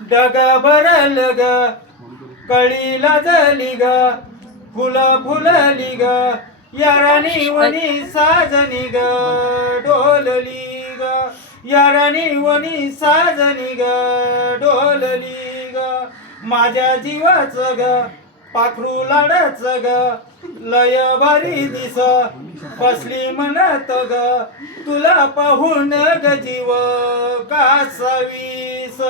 डग भरल ग कळीला जली ग फुलं फुलली ग यारानी वनी साजनी ग डोलली ग यारानी वनी साजनी ग डोलली ग माझ्या जीवाचं ग पाखरू लाडाचं ग लय भारी दिस फसली म्हणत ग तुला पाहून ग जीव कासावीस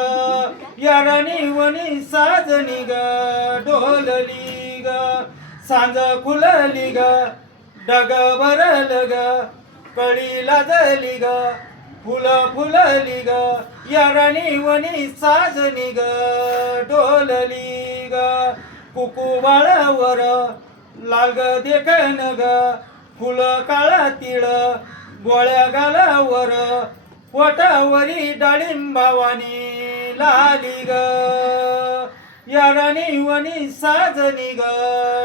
यारानी वनी साजनी ग डोलली ग सांज खुलली ग डग भरल ग कळीला जली ग फुलं फुलली ग यारानी वनी साजनी ग डोलली ग कुकुबाळावर लाल ग देखन ग फुलं काळा तिळ गोळ्या गालावर पोटावरी डाळिंबावानी लाली ग यारानी वनी साजनी ग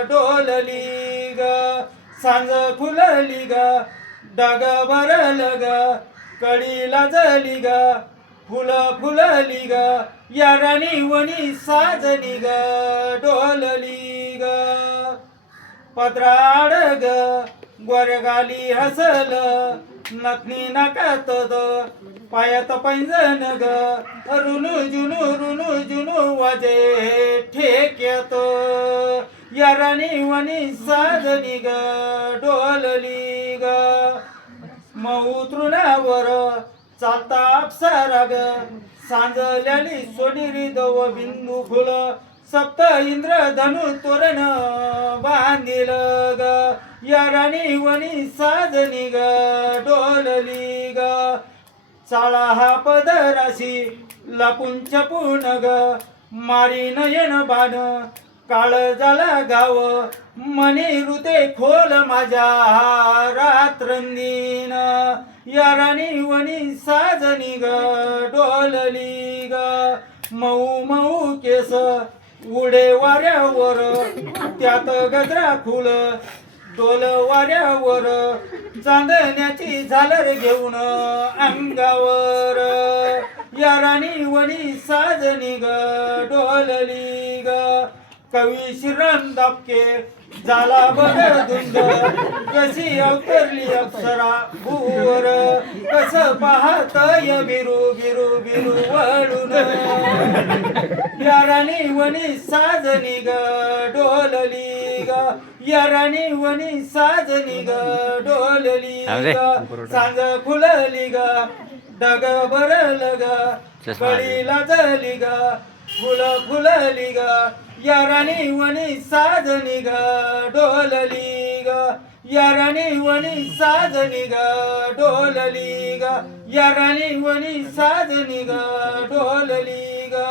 डोलली ग सांज खुलली ग डग भरल ग कळीला जली ग फुलं फुलली ग यारानी वनी साजनी ग डोलली ग पत्राड ग गोरगाली हसल नथनी नाकात पायात पैंजण ग रुनु जुनु वाजे ठेक्यात यारानी वनी साजनी ग डोलली ग मऊ तृणावर चालता अप्सरा ग सांजल्याली सोनेरी दव बिंदू फुल सप्त इंद्र धनु तोरण बांधिल ग यारानी वनी साजनी ग डोलली ग चाळा हा पदराशी लपून छपून ग मारी नयन बाण काळ झाला गाव मनी ऋते खोल माझ्या रात्रंदीन यारानी वनी साजनी ग डोलली ग मऊ मऊ केस उडे वाऱ्यावर त्यात गजरा फुल डोल वाऱ्यावर चांदण्याची झालर घेऊन अंगावर यारानी वनी साजनी ग डोलली ग कवी श्रीराम दापके झाला बघ धुंद कशी अवतरली अप्सरा भूवर कस पाहतय बिरू बिरू बिरू वळून यारानी वनी साजनी ग डोलली ग यारानी वनी साजनी ग डोलली ग सांज खुलली ग डग भरल ग कळीला जली ग फुलं फुलली ग यारानी वनी साजनी ग डोलली ग यारानी वनी साजनी ग डोलली ग यारानी वनी साजनी ग डोलली ग